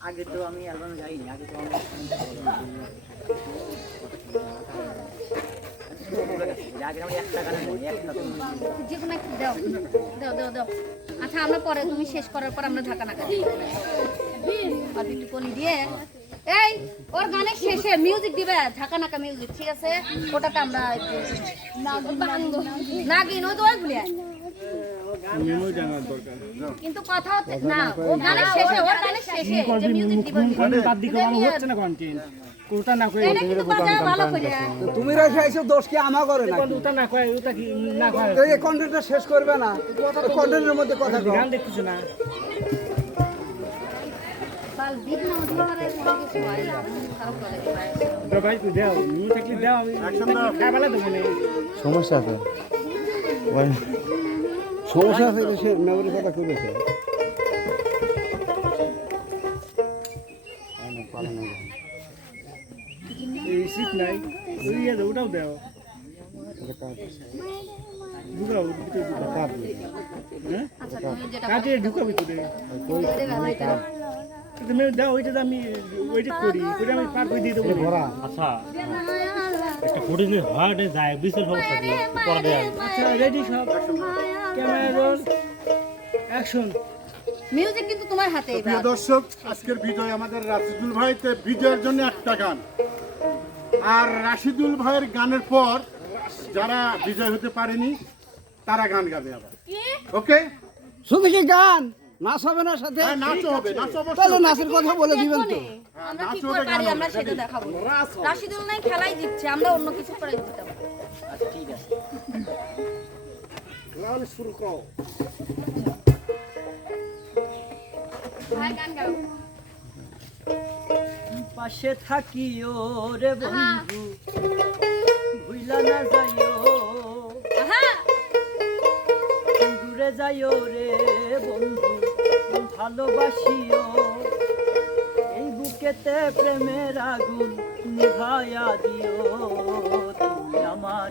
আগে তো আমি অ্যালবামে যাইনি আগে তো যে কোনো একটা দাও দাও দাও দাও আচ্ছা আমরা পরে তুমি শেষ করার পর আমরা ঢাকা নাকা দিই আর একটু কলি দিয়ে এই ওর গানের শেষে মিউজিক দিবে ঢাকা নাকা মিউজিক ঠিক আছে ওটাতে আমরা নাগিন ওই তো ওইগুলি কিন্তু কথা না ও গানের শেষে ওর গানের শেষে যে মিউজিক দিবে হচ্ছে না কন্টেন্ট কোটা না কয় এটা কিন্তু বাজাও ভালো করে তুমি রেখে এইসব দোষ কি আমা করে না কয় ওটা কি না কয়? এই কন্টেন্টটা শেষ করবে না। কন্টেন্টের মধ্যে কথা কও। গান দেখতেছে না? সমস্যা আছে সমস্যা আছে সে মেমোরি কথা করেছে এই শীত নাই। ওটাও দাও। ঢুকাও ঢুকাও হ্যাঁ? আচ্ছা তুমি ওইটা দাও ওইটা তো আমি ওইটা করি করে আমি পার করে দিয়ে দেবো। আচ্ছা একটা ফুটেজ যায় বিশাল সমস্যা কি পরে আচ্ছা রেডি সব। ক্যামেরা রোল অ্যাকশন মিউজিক কিন্তু তোমার হাতে প্রিয় দর্শক আজকের বিজয় আমাদের রাশিদুল ভাইতে। বিজয়ের জন্য একটা গান। আর রাশিদুল ভাইয়ের গানের পর যারা বিজয় হতে পারেনি তারা গান গাবে আবার। ওকে? শুধু কি গান? নাচ হবে না সাথে? হ্যাঁ নাচও হবে নাচ তাহলে নাচের কথা বলে দিবেন তো। আমরা কি করে পারি আমরা সেটা দেখাবো। রাশিদুল নাই খেলাই দিচ্ছে আমরা অন্য কিছু করে দিতাম আচ্ছা ঠিক আছে। ভাই গান গাও। পাশে থাকিও রে বন্ধু ভুইলা না যাইও। আহা। দূরে যাইও রে বন্ধু ভালোবাসিও। এই বুকেতে প্রেমের আগুন নিভায়া দিও। তুমি আমার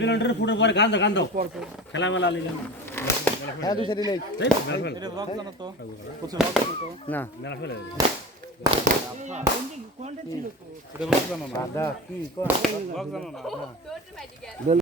বিলন্ডার ফুটের পরে গান দাও গান দাও। খেলা মেলা লেগে হ্যাঁ দুই সাইডে লেগ না। মেলা ফেলে। সাদা কি